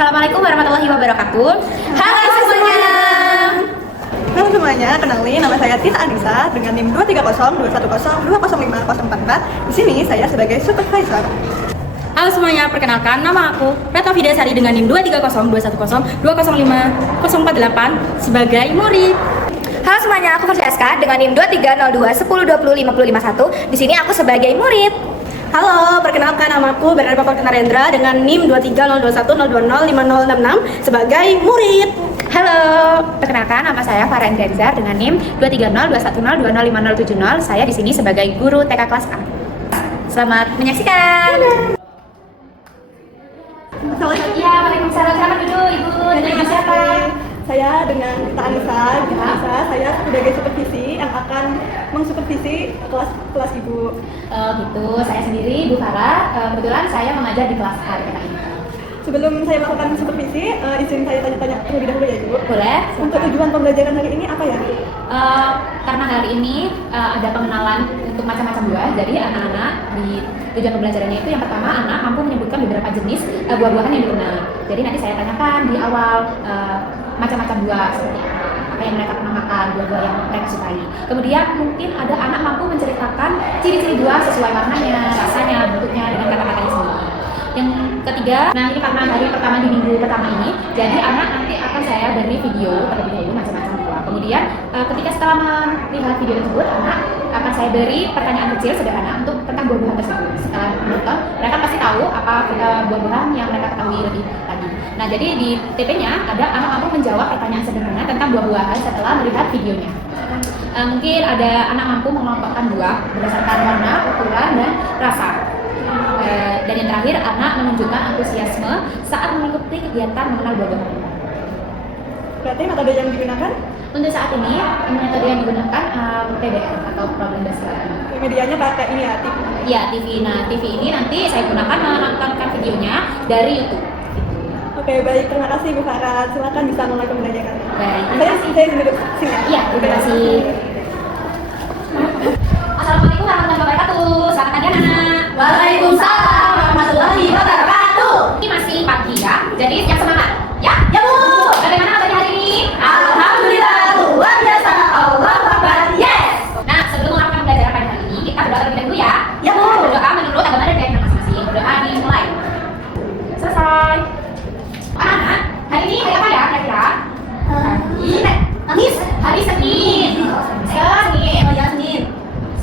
Assalamualaikum warahmatullahi wabarakatuh. Halo semuanya. Halo semuanya, kenalin nama saya Tita Anissa dengan NIM 23021020544. Di sini saya sebagai supervisor. Halo semuanya, perkenalkan nama aku Retno Vidasari dengan NIM 2302102104048 sebagai murid. Halo semuanya, aku Francesca dengan NIM 230210205051. Di sini aku sebagai murid. Halo, perkenalkan namaku Bernarda Papakan Narendra dengan NIM 2302102050066 sebagai murid. Halo, perkenalkan nama saya Farah Indrenzar dengan NIM 2302102050070. Saya di sini sebagai guru TK kelas A. Selamat menyaksikan. Ya, waalaikumsalam. Selamat duduk, Ibu. Dengan siapa? Saya dengan Tita Anissa. Saya sebagai supervisi yang akan mengsupervisi kelas Ibu. Gitu. Saya sendiri, Bu Farah. Kebetulan saya mengajar di kelas A ini. Sebelum saya melakukan supervisi, izin saya tanya-tanya terlebih dahulu ya Ibu. Boleh. Untuk tujuan pembelajaran hari ini apa ya? Karena hari ini ada pengenalan untuk macam-macam buah. Jadi anak-anak di tujuan pembelajarannya itu yang pertama, anak mampu menyebutkan beberapa jenis buah-buahan yang dikenal. Jadi nanti saya tanyakan di awal macam-macam buah seperti apa yang mereka pernah makan, buah-buah yang mereka sukai. Kemudian mungkin ada anak mampu menceritakan ciri-ciri buah sesuai warnanya, rasanya, bentuknya dengan kata-katanya sendiri. Yang ketiga, nah ini karena hari pertama di minggu pertama ini, jadi anak nanti akan saya beri video terlebih dahulu macam-macam buah. Kemudian ketika setelah melihat video tersebut, anak akan saya beri pertanyaan kecil sederhana untuk tentang buah-buahan tersebut. Setelah menonton, mereka pasti tahu apa buah-buahan yang mereka ketahui lebih lagi. Nah, jadi di TP-nya ada anak mampu menjawab pertanyaan sederhana tentang buah-buahan setelah melihat videonya. Mungkin ada anak mampu mengelompokkan buah berdasarkan warna, ukuran, dan rasa. Dan yang terakhir, anak menunjukkan antusiasme saat mengikuti kegiatan mengenal buah-buahan. Berarti metode yang digunakan? Untuk saat ini, metode yang digunakan PBL atau Problem Based Learning. Medianya pakai ini ya, TV. Iya, TV. Nah, TV ini nanti saya gunakan menontonkan videonya dari YouTube. Oke, baik. Terima kasih Bu Farah. Silakan bisa mulai pembelajaran. Baik. Saya duduk sini. Iya, terima kasih. Assalamualaikum warahmatullahi wabarakatuh. Selamat pagi anak. Waalaikumsalam warahmatullahi wabarakatuh. Ini masih pagi ya, jadi siap semangat. Ya? Ya Bu. Bagaimana kabarnya hari ini? Alhamdulillah luar biasa. Allahu Akbar. Yes. Nah, sebelum melakukan pembelajaran pada hari ini, kita berdoa terlebih dahulu ya. Ya Bu. Berdoa menurut agama dan keyakinan masing-masing. Berdoa dimulai. Selesai. Anak, hari ini hari apa ya kira-kira? Kamis. Hari Senin. Senin. Oh ya Senin.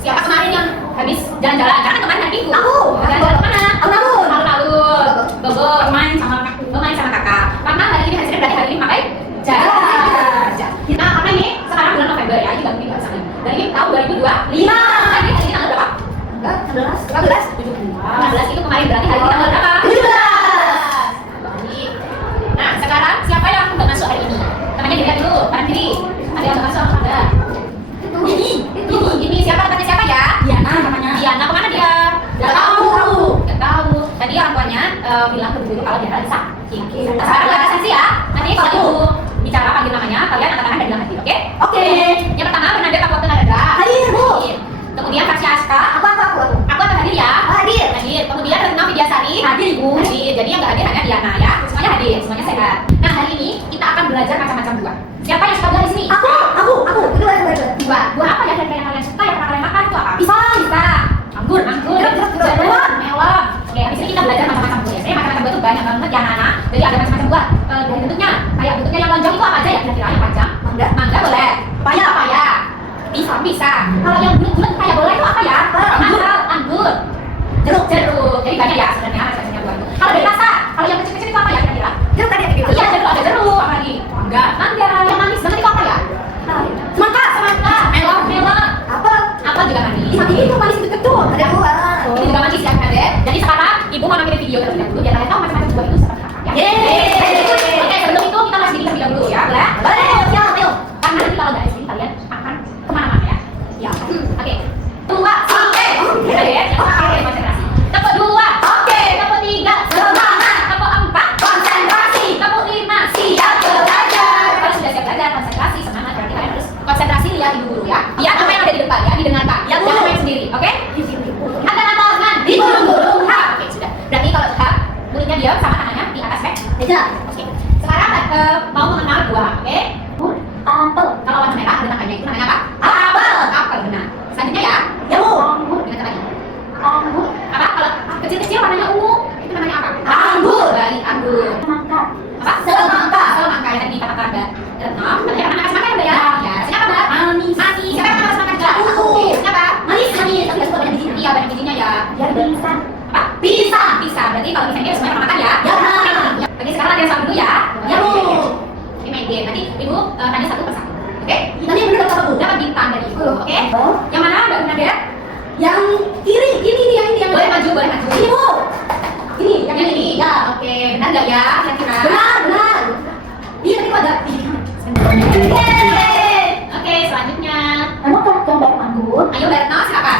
Siapa kemarin yang habis jalan-jalan? Karena kemarin hari Minggu. Aku. Jalan-jalan kemana? Alun-alun. Alun-alun. Bogor. Main sama kakak. Karena hari ini hari Senin, berarti hari ini pakai jalan. Nah, apa ini? Sekarang bulan November ya, ini nggak mungkin bahasa ini. Dan ini tahun 2025. Hari ini tanggal berapa? 16. 16 itu kemarin, berarti hari ini tanggal berapa? 17. Baik. Nah, sekarang siapa yang nggak masuk hari ini? Namanya dilihat dulu, kanan kiri. Ada yang nggak masuk apa ada? Ini siapa? Namanya siapa ya? Diana namanya. Diana, kemana dia? Nggak tahu. Nggak tahu. Tadi orang tuanya bilang ke guru kalau Diana bisa. Nah, sekarang nggak ada sensi ya. Nanti kalau ibu bicara panggil namanya, kalian angkat-angkat dan bilang hadir, oke? Oke. Yang pertama, Bernadette Papakan Narendra. Hadir, Bu. Kemudian Fasya Aska. Aku. Aku akan hadir ya. Hadir. Hadir. Kemudian Retno Vidyasari. Hadir, Ibu. Hadir. Jadi yang nggak hadir hanya Diana ya. Semuanya hadir, semuanya sehat. Nah, hari ini kita akan belajar macam-macam buah. Siapa yang suka buah di sini? Aku. Itu boleh. Buah. Buah apa ya kira-kira yang kalian suka, yang pernah kalian makan itu apa? Pisang. Anggur. Melon. Melon. Oke, habis ini kita belajar macam-macam buah. Sebenarnya macam-macam buah itu banyak banget ya anak-anak. Jadi ada macam-macam buah. Dari bentuknya, kayak bentuknya yang lonjong itu apa aja ya kira-kira yang panjang? Mangga boleh. Papaya. Pisang bisa. Kalau yang bulat kayak boleh itu apa ya? Anggur. Jeruk. Jadi banyak ya sebenarnya macam-macamnya buah itu. Kalau dari rasa, kalau yang kecil-kecil itu apa ya kira-kira? Jeruk tadi gitu. Iya, jeruk, ada jeruk, apa lagi? Mangga. Yang manis banget itu apa ya? Semangka. Melon. Apel juga manis. Itu manis itu tuh. Ada buah. Ini juga manis ya, Kak. Jadi sekarang ibu mau ngambil video terlebih dahulu biar kalian tahu macam-macam buah itu seperti apa ya. Yeay. Oke, sebelum itu kita masih terlebih dahulu ya, boleh? Boleh. Karena nanti kalau nggak di sini kalian akan kemana-mana ya. Ya. Oke. 2, 3. Oke, yang pakai konsentrasi. Tepuk Ya. Oke. Sekarang mau mengenal buah, oke? Apel. Kalau warna merah ada tangkanya itu namanya apa? Apel. Apel, benar. Selanjutnya ya, Jamur. dengan cara ini. Anggur. Apa? Kalau kecil-kecil warnanya ungu, itu namanya apa? Anggur. Baik, anggur. Semangka. Apa? Semangka. Semangka yang tadi kata-kata Mbak Retno. Ada yang namanya semangka ya, Mbak ya? Ya, rasanya apa, Mbak? Manis. Manis. Siapa yang nama semangka juga? Ungu. Siapa? Manis. Manis. Tapi nggak suka banyak bijinya. Iya, banyak bijinya ya. Ya pisang. Apa? Pisang. Bisa. Berarti kalau pisangnya semuanya pernah makan ya? Ya. Oke, sekarang ada yang soal dulu ya. Ya, Bu. Ini main game. Nanti Ibu tanya satu persatu. Oke? Nanti yang benar apa, Bu? Dapat bintang dari Ibu. Oke? Oh. Yang mana Mbak Nadia? Yang kiri. Ini yang Boleh maju, boleh maju. Ini, Bu. Ini Yang ini. Ya. Oke, benar nggak ya? Kira-kira. Benar. Iya, tadi kok ada. Oke, selanjutnya. Emang kan gambar anggur? Ayo Mbak Retno, silakan.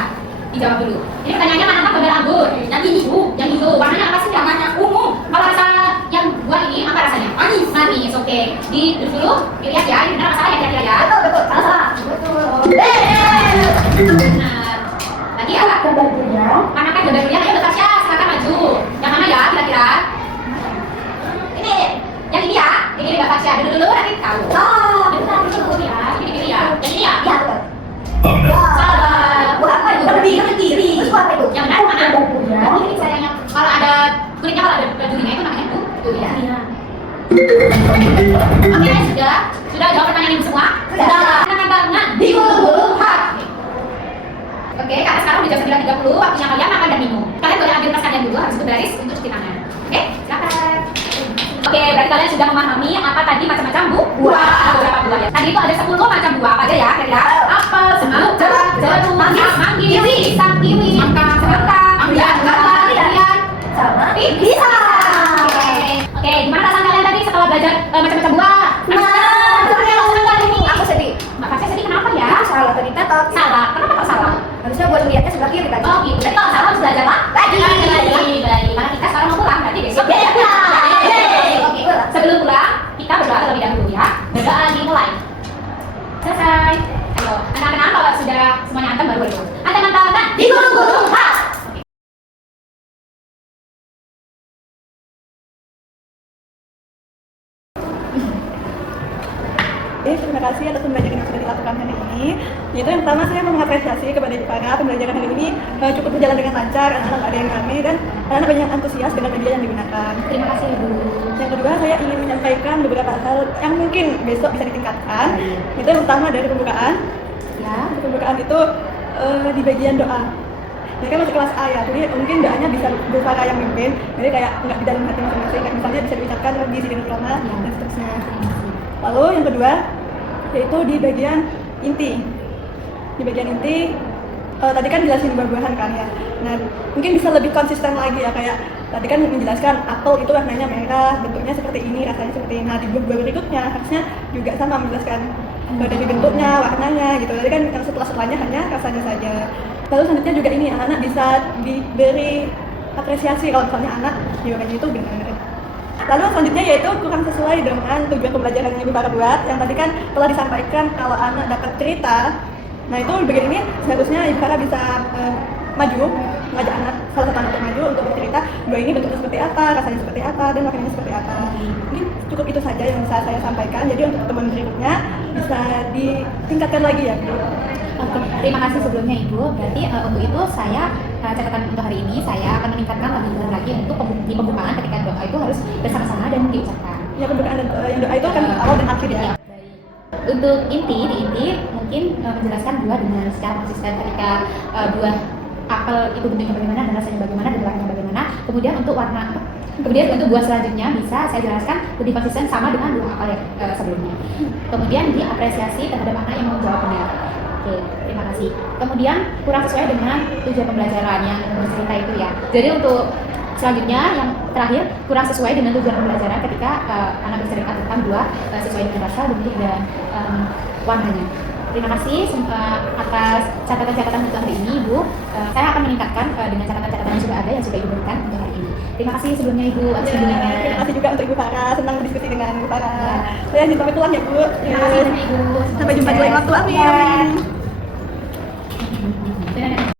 Dijawab dulu. Ini pertanyaannya mana gambar anggur? Yang ini, Bu. Yang itu. Warnanya apa sih? Warnanya ungu. Kalau rasa yang buah ini apa rasanya? Manis. Manis, oke. Di dulu dilihat ya. Ini benar masalah ya kira-kira ya? Betul. Salah. Benar. Lagi ya? Gambar dunia. Mana kan gambar dulunya? Ayo Mbak Tasya, silakan maju. Yang mana ya kira-kira? Ini. Yang ini ya? Ini Mbak Tasya. Dulu nanti tahu. Ah. Benar, dulu ya. Ini ya. Yang ini ya? Ya, betul. Salah. Buat apa itu? Kan kiri. Terus buat apa itu? Yang benar mana? Gambar dunia. Ini sayangnya kalau ada kulitnya, kalau ada durinya itu namanya itu ya. Oke, sudah jawab pertanyaan ini semua? Sudah. Tangan Di gulung-gulung hak. Oke, karena sekarang udah jam 9.30, waktunya kalian makan dan minum. Kalian boleh ambil tas kalian dulu, habis itu baris untuk cuci tangan. Oke, silakan. Oke, berarti kalian sudah memahami apa tadi macam-macam buah. Ada beberapa buah ya. Tadi itu ada 10 macam buah apa aja ya? Kira-kira apel, semangka, jamu, manggis, pisang, kiwi, semangka, ambian, durian, Sama. pisang. Oke, gimana perasaan kalian tadi setelah belajar macam-macam buah? Aku sedih. Mbak Fasya sedih kenapa ya? Salah tadi tetot. Salah. Kenapa kok salah? Harusnya buat lihatnya sebelah kiri tadi. Oh gitu. Jadi kalau salah harus belajar lagi. Baik. Karena kita sekarang mau pulang, berarti besok. Ya. Oke. Sebelum pulang, kita berdoa terlebih dahulu ya. Berdoa dimulai. Selesai. Ayo, anak-anak kalau sudah semuanya anteng baru itu. Anteng. Di gulung-gulung hak. Terima kasih atas pembelajaran yang sudah dilakukan hari ini. Yaitu yang pertama, saya mau mengapresiasi kepada para pembelajaran hari ini cukup berjalan dengan lancar, anak-anak ada yang rame dan anak-anak banyak antusias dengan media yang digunakan. Terima kasih Ibu. Yang kedua, saya ingin menyampaikan beberapa hal yang mungkin besok bisa ditingkatkan. Itu yang pertama dari pembukaan. Ya. Untuk pembukaan itu di bagian doa. Jadi kan masih kelas A ya, jadi mungkin doanya bisa bersuara yang mimpin. Jadi kayak nggak di dalam hati masing-masing, kayak misalnya bisa diucapkan di sidang utama dan seterusnya. Lalu yang kedua, yaitu di bagian inti. Di bagian inti, tadi kan jelasin buah-buahan kan ya. Nah, mungkin bisa lebih konsisten lagi ya, kayak tadi kan menjelaskan apel itu warnanya merah, bentuknya seperti ini, rasanya seperti ini. Nah, di buah-buah berikutnya harusnya juga sama menjelaskan dari bentuknya, warnanya gitu. Tadi kan yang setelah-setelahnya hanya rasanya saja. Lalu selanjutnya juga ini, anak-anak bisa diberi apresiasi kalau misalnya anak jawabannya itu benar. Lalu selanjutnya yaitu kurang sesuai dengan tujuan pembelajaran yang Ibu Farah buat. Yang tadi kan telah disampaikan kalau anak dapat cerita. Nah itu bagian ini seharusnya Ibu Farah bisa maju, mengajak anak, salah satu anak untuk maju untuk bercerita bahwa ini bentuknya seperti apa, rasanya seperti apa, dan makanannya seperti apa. Mungkin cukup itu saja yang bisa saya sampaikan. Jadi untuk pertemuan berikutnya bisa ditingkatkan lagi ya. Oke, terima kasih sebelumnya Ibu. Berarti untuk itu saya catatan untuk hari ini saya akan meningkatkan lebih benar lagi untuk di pembukaan ketika doa itu harus bersama-sama dan diucapkan. Ya pembukaan dan yang doa itu kan awal dan akhir ya. Untuk di inti mungkin menjelaskan buah dengan secara konsisten ketika buah apel itu bentuknya bagaimana dan rasanya bagaimana dan warnanya bagaimana. Kemudian untuk warna, kemudian untuk buah selanjutnya bisa saya jelaskan lebih konsisten sama dengan buah apel yang sebelumnya. Kemudian diapresiasi terhadap anak yang menjawab benar. Oke, terima kasih. Kemudian kurang sesuai dengan tujuan pembelajaran yang bercerita itu ya. Jadi untuk selanjutnya yang terakhir kurang sesuai dengan tujuan pembelajaran ketika anak bercerita tentang buah sesuai dengan rasa, bentuk dan warnanya. Terima kasih atas catatan-catatan untuk hari ini, Ibu. Saya akan meningkatkan dengan catatan-catatan yang sudah ada yang sudah Ibu berikan untuk hari ini. Terima kasih sebelumnya Ibu atas bimbingannya. Terima kasih juga untuk Ibu Farah, senang berdiskusi dengan Ibu Farah. Saya izin pamit pulang ya Bu. Terima kasih Ibu. Sampai jumpa di lain waktu. Amin.